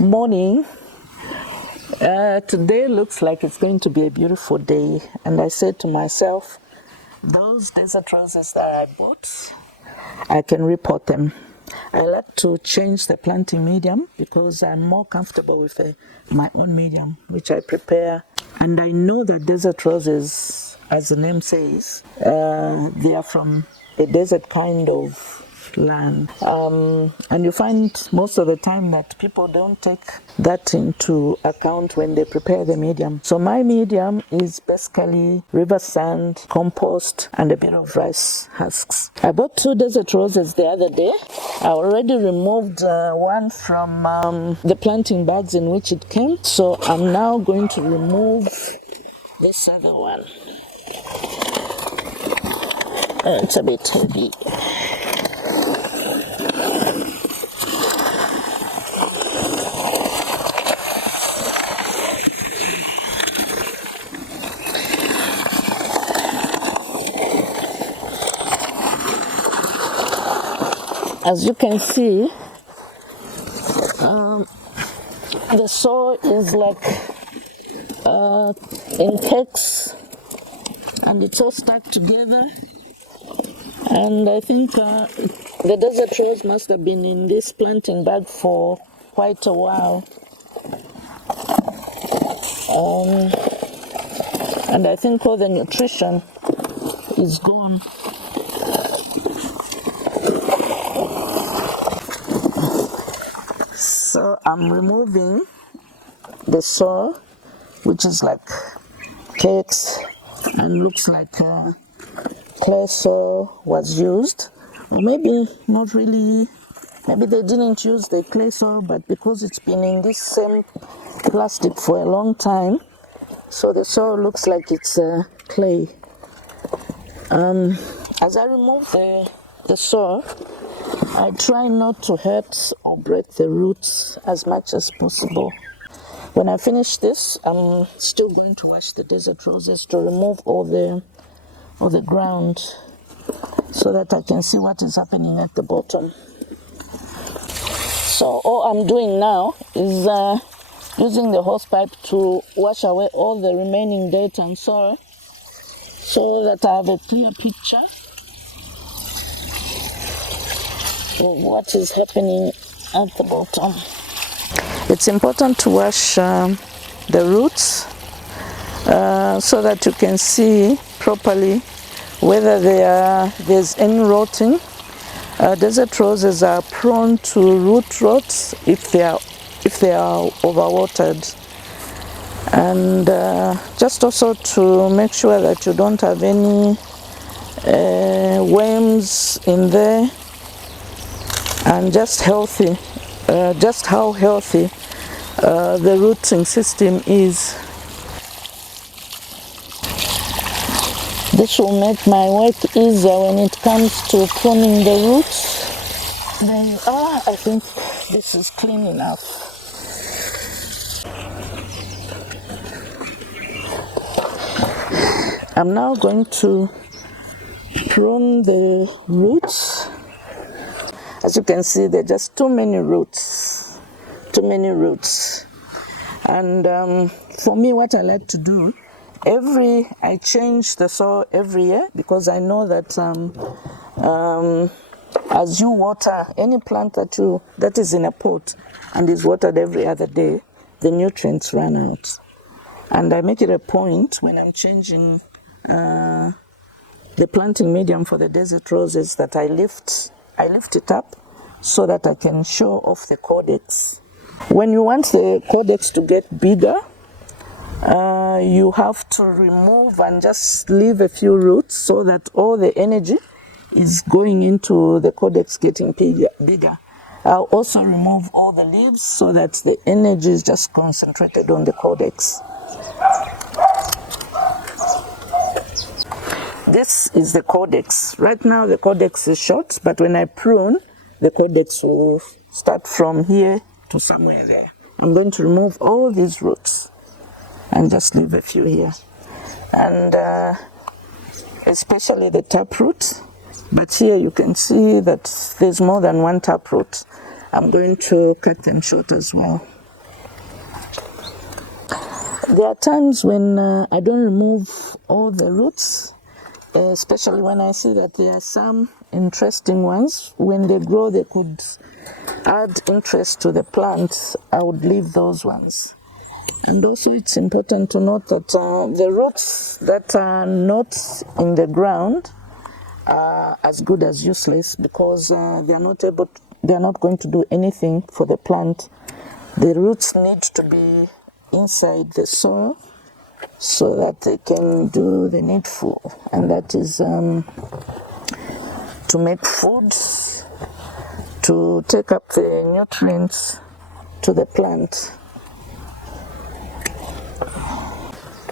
Morning. Today looks like it's going to be a beautiful day, and I said to myself, those desert roses that I bought, I can repot them. I like to change the planting medium because I'm more comfortable with my own medium, which I prepare. And I know that desert roses, as the name says, they are from a desert kind of land. And you find most of the time that people don't take that into account when they prepare the medium. So my medium is basically river sand, compost, and a bit of rice husks. I bought 2 desert roses the other day. I already removed one from the planting bags in which it came. So I'm now going to remove this other one. It's a bit heavy. As you can see, the soil is like in cakes, and it's all stuck together. And I think the desert rose must have been in this planting bag for quite a while. And I think all the nutrition is gone. So I'm removing the soil, which is like cakes and looks like clay soil was used. Or maybe not really, maybe they didn't use the clay soil, but because it's been in this same plastic for a long time, so the soil looks like it's clay. As I remove the soil, I try not to hurt or break the roots as much as possible. When I finish this, I'm still going to wash the desert roses to remove all the ground so that I can see what is happening at the bottom. So all I'm doing now is using the hose pipe to wash away all the remaining dirt and soil so that I have a clear picture of what is happening at the bottom. It's important to wash the roots so that you can see properly whether there's any rotting. Desert roses are prone to root rot if they are overwatered. And just also to make sure that you don't have any worms in there, and just how healthy the rooting system is. This will make my work easier when it comes to pruning the roots. There you are. I think this is clean enough. I'm now going to prune the roots. As you can see, there are just too many roots. And for me, what I like to do, I change the soil every year, because I know that as you water any plant that is in a pot and is watered every other day, the nutrients run out. And I make it a point when I'm changing the planting medium for the desert roses that I lift it up so that I can show off the Caudex. When you want the Caudex to get bigger, you have to remove and just leave a few roots so that all the energy is going into the Caudex getting bigger. I'll also remove all the leaves so that the energy is just concentrated on the Caudex. This is the Caudex. Right now the Caudex is short, but when I prune, the Caudex will start from here to somewhere there. I'm going to remove all these roots and just leave a few here. And especially the taproot. But here you can see that there's more than one taproot. I'm going to cut them short as well. There are times when I don't remove all the roots, especially when I see that there are some interesting ones. When they grow, they could add interest to the plant. I would leave those ones. And also it's important to note that the roots that are not in the ground are as good as useless, because they are not going to do anything for the plant. The roots need to be inside the soil so that they can do the needful, and that is to make food, to take up the nutrients to the plant.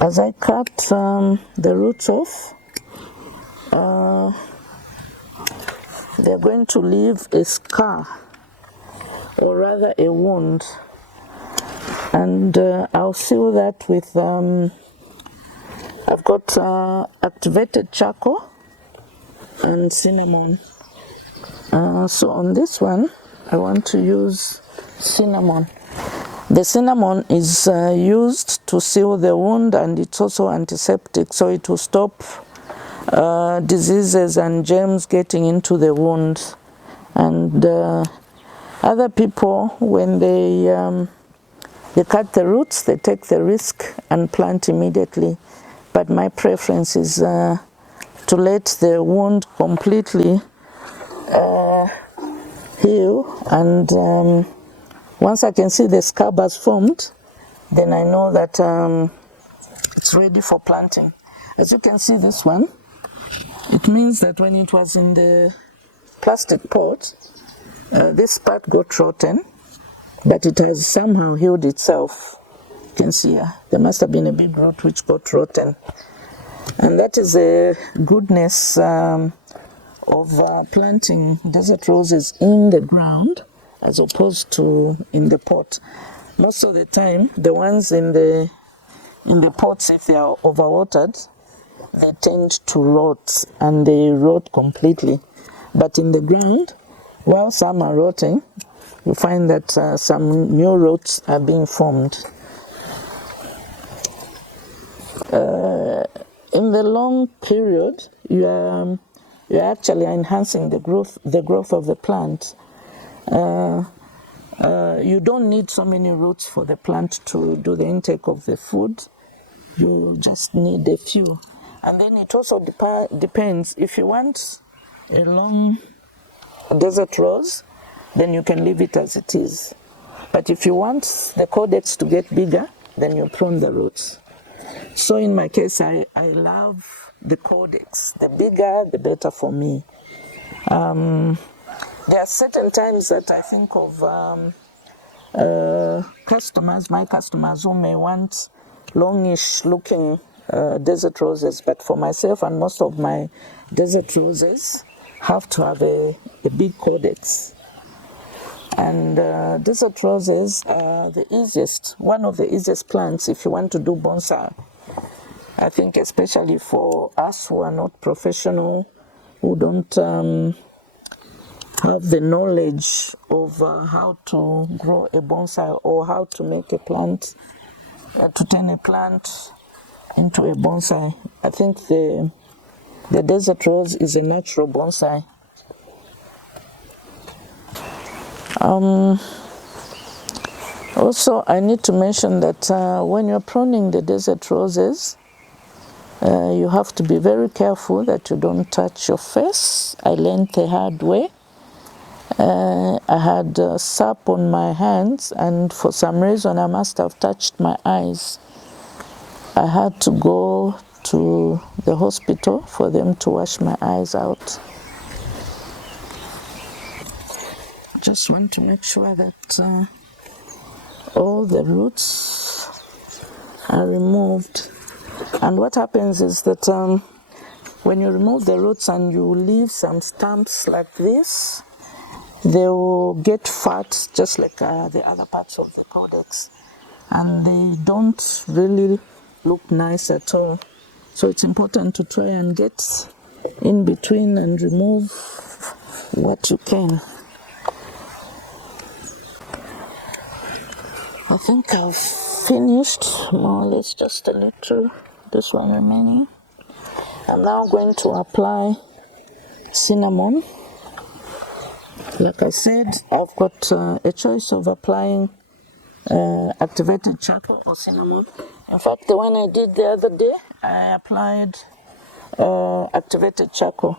As I cut the roots off, they're going to leave a scar, or rather a wound, and I'll seal that with, I've got activated charcoal and cinnamon. So on this one, I want to use cinnamon. The cinnamon is used to seal the wound, and it's also antiseptic, so it will stop diseases and germs getting into the wound. And other people, when they cut the roots, they take the risk and plant immediately. But my preference is to let the wound completely heal, and once I can see the scab has formed, then I know that it's ready for planting. As you can see, this one, it means that when it was in the plastic pot, this part got rotten, but it has somehow healed itself. You can see here, there must have been a big root which got rotten. And that is the goodness of planting desert roses in the ground as opposed to in the pot. Most of the time, the ones in the pots, if they are overwatered, they tend to rot, and they rot completely. But in the ground, while some are rotting, you find that some new roots are being formed. In the long period, you're actually enhancing the growth of the plant. You don't need so many roots for the plant to do the intake of the food. You just need a few. And then it also depends. If you want a long desert rose, then you can leave it as it is. But if you want the Caudex to get bigger, then you prune the roots. So in my case, I love the Caudex. The bigger, the better for me. There are certain times that I think of my customers who may want longish looking desert roses, but for myself and most of my desert roses have to have a big Caudex. And desert roses are one of the easiest plants if you want to do bonsai. I think especially for us who are not professional, who don't have the knowledge of how to grow a bonsai or how to make a plant, to turn a plant into a bonsai. I think the desert rose is a natural bonsai. Also, I need to mention that when you're pruning the desert roses, you have to be very careful that you don't touch your face. I learned the hard way. I had sap on my hands, and for some reason I must have touched my eyes. I had to go to the hospital for them to wash my eyes out. Just want to make sure that all the roots are removed. And what happens is that when you remove the roots and you leave some stumps like this, they will get fat just like the other parts of the Caudex, and they don't really look nice at all. So it's important to try and get in between and remove what you can. I think I've finished, more or less, just a little, this one remaining. I'm now going to apply cinnamon. Like I said, I've got a choice of applying activated charcoal or cinnamon. In fact, the one I did the other day, I applied activated charcoal,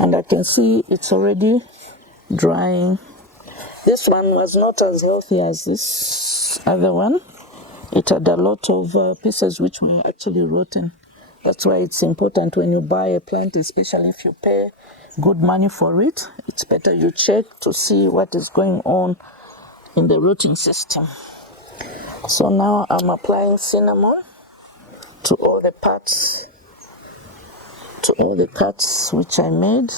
and I can see it's already drying. This one was not as healthy as this other one. It had a lot of pieces which were actually rotten. That's why it's important when you buy a plant, especially if you pay good money for it, it's better you check to see what is going on in the rooting system. So now I'm applying cinnamon to all the parts, to all the cuts which I made.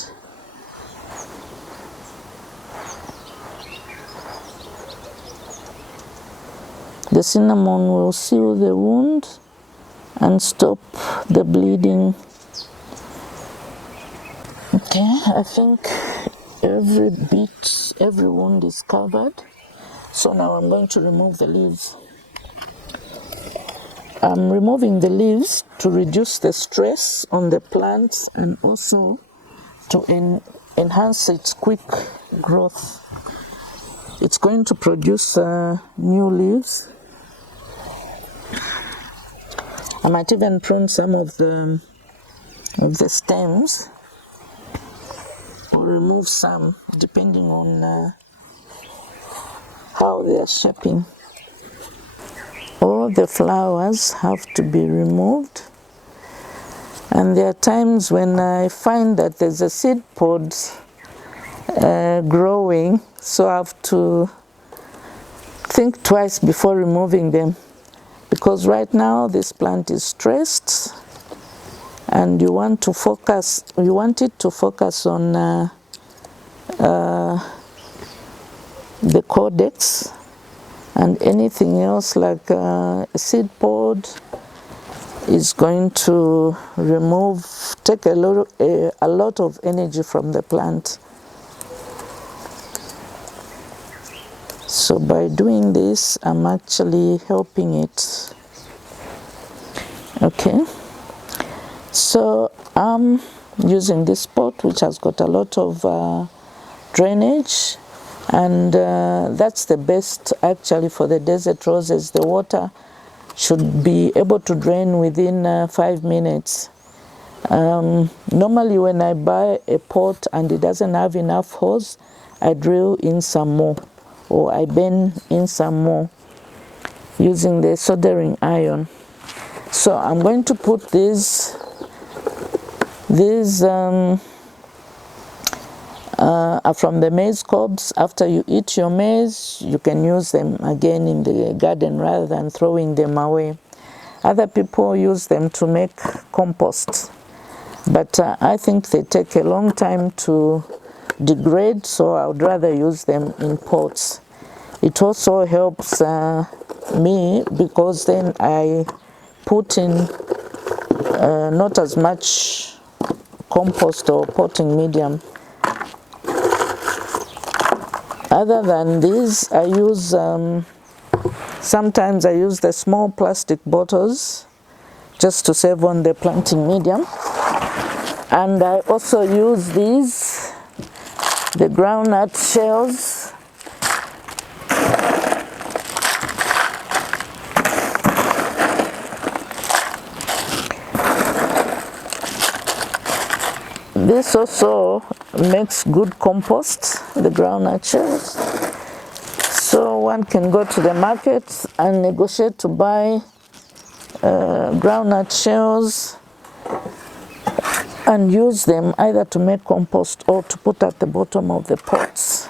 The cinnamon will seal the wound and stop the bleeding. Okay, I think every wound is covered. So now I'm going to remove the leaves. I'm removing the leaves to reduce the stress on the plants and also to enhance its quick growth. It's going to produce new leaves. I might even prune some of the stems, or remove some depending on how they are shaping. All the flowers have to be removed, and there are times when I find that there's a seed pod growing, so I have to think twice before removing them, because right now this plant is stressed and you want it to focus on the Caudex, and anything else like a seed pod is going to take a lot of energy from the plant. So by doing this, I'm actually helping it. Okay, so I'm using this pot which has got a lot of drainage, and that's the best actually for the desert roses. The water should be able to drain within 5 minutes. Normally when I buy a pot and it doesn't have enough hose, I drill in some more, or I bend in some more using the soldering iron. So I'm going to put these are from the maize cobs. After you eat your maize, you can use them again in the garden rather than throwing them away. Other people use them to make compost, but I think they take a long time to degrade, so I would rather use them in pots. It also helps me because then I put in not as much compost or potting medium. Other than this, I use sometimes I use the small plastic bottles just to save on the planting medium, and I also use these, the groundnut shells. This also makes good compost, the groundnut shells. So one can go to the market and negotiate to buy groundnut shells and use them either to make compost or to put at the bottom of the pots.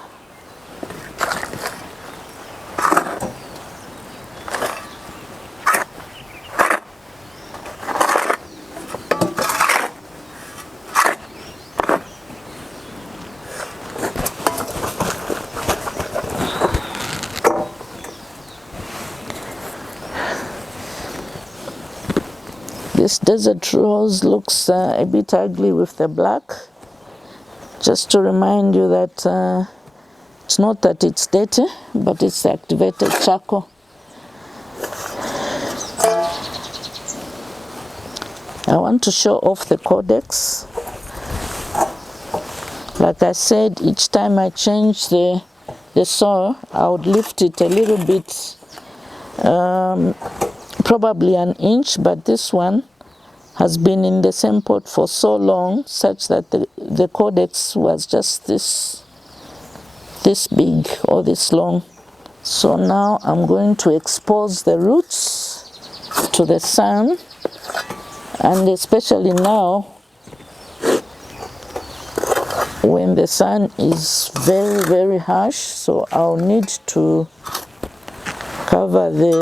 This desert rose looks a bit ugly with the black. Just to remind you that it's not that it's dirty, but it's activated charcoal. I want to show off the Caudex. Like I said, each time I change the soil, I would lift it a little bit, probably an inch, but this one has been in the same pot for so long, such that the Caudex was just this big or this long. So now I'm going to expose the roots to the sun, and especially now when the sun is very, very harsh, so I'll need to cover the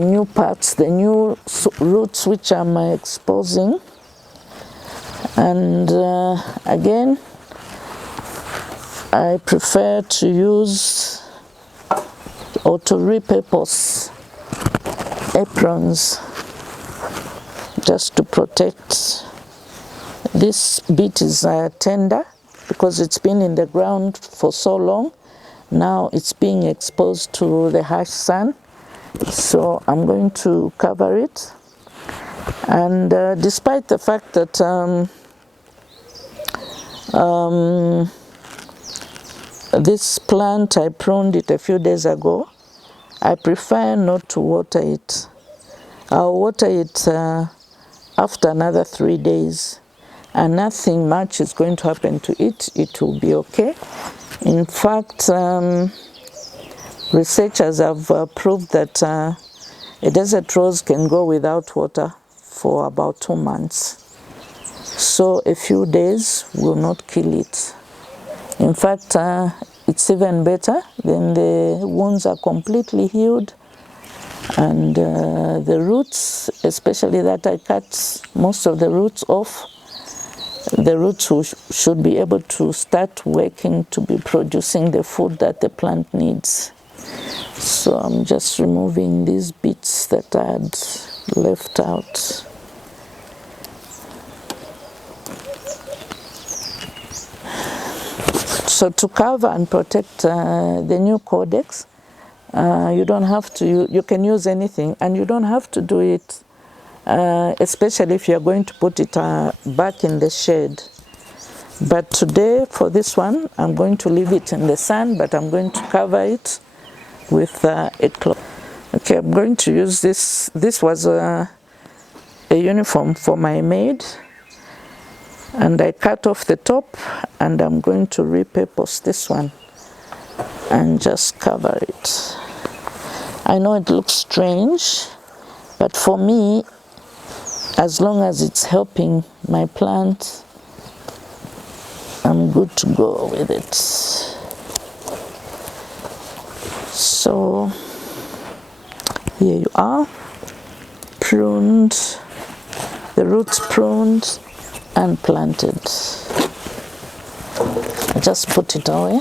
new parts, the new roots which I'm exposing. And again, I prefer to use or to repurpose aprons just to protect. This beet is tender because it's been in the ground for so long. Now it's being exposed to the harsh sun, so I'm going to cover it. And despite the fact that this plant, I pruned it a few days ago, I prefer not to water it. I'll water it after another 3 days, and nothing much is going to happen to it. It will be okay. In fact, researchers have proved that a desert rose can go without water for about 2 months. So a few days will not kill it. In fact, it's even better. Then the wounds are completely healed, and the roots, especially that I cut most of the roots off, the roots should be able to start working to be producing the food that the plant needs. So I'm just removing these bits that I had left out. So to cover and protect the new Caudex, you don't have to, you can use anything, and you don't have to do it, especially if you're going to put it back in the shade. But today, for this one, I'm going to leave it in the sun, but I'm going to cover it with a cloth. Okay, I'm going to use this. This was a uniform for my maid, and I cut off the top, and I'm going to repurpose this one and just cover it. I know it looks strange, but for me, as long as it's helping my plant, I'm good to go with it. So here you are, pruned, the roots pruned and planted. I just put it away.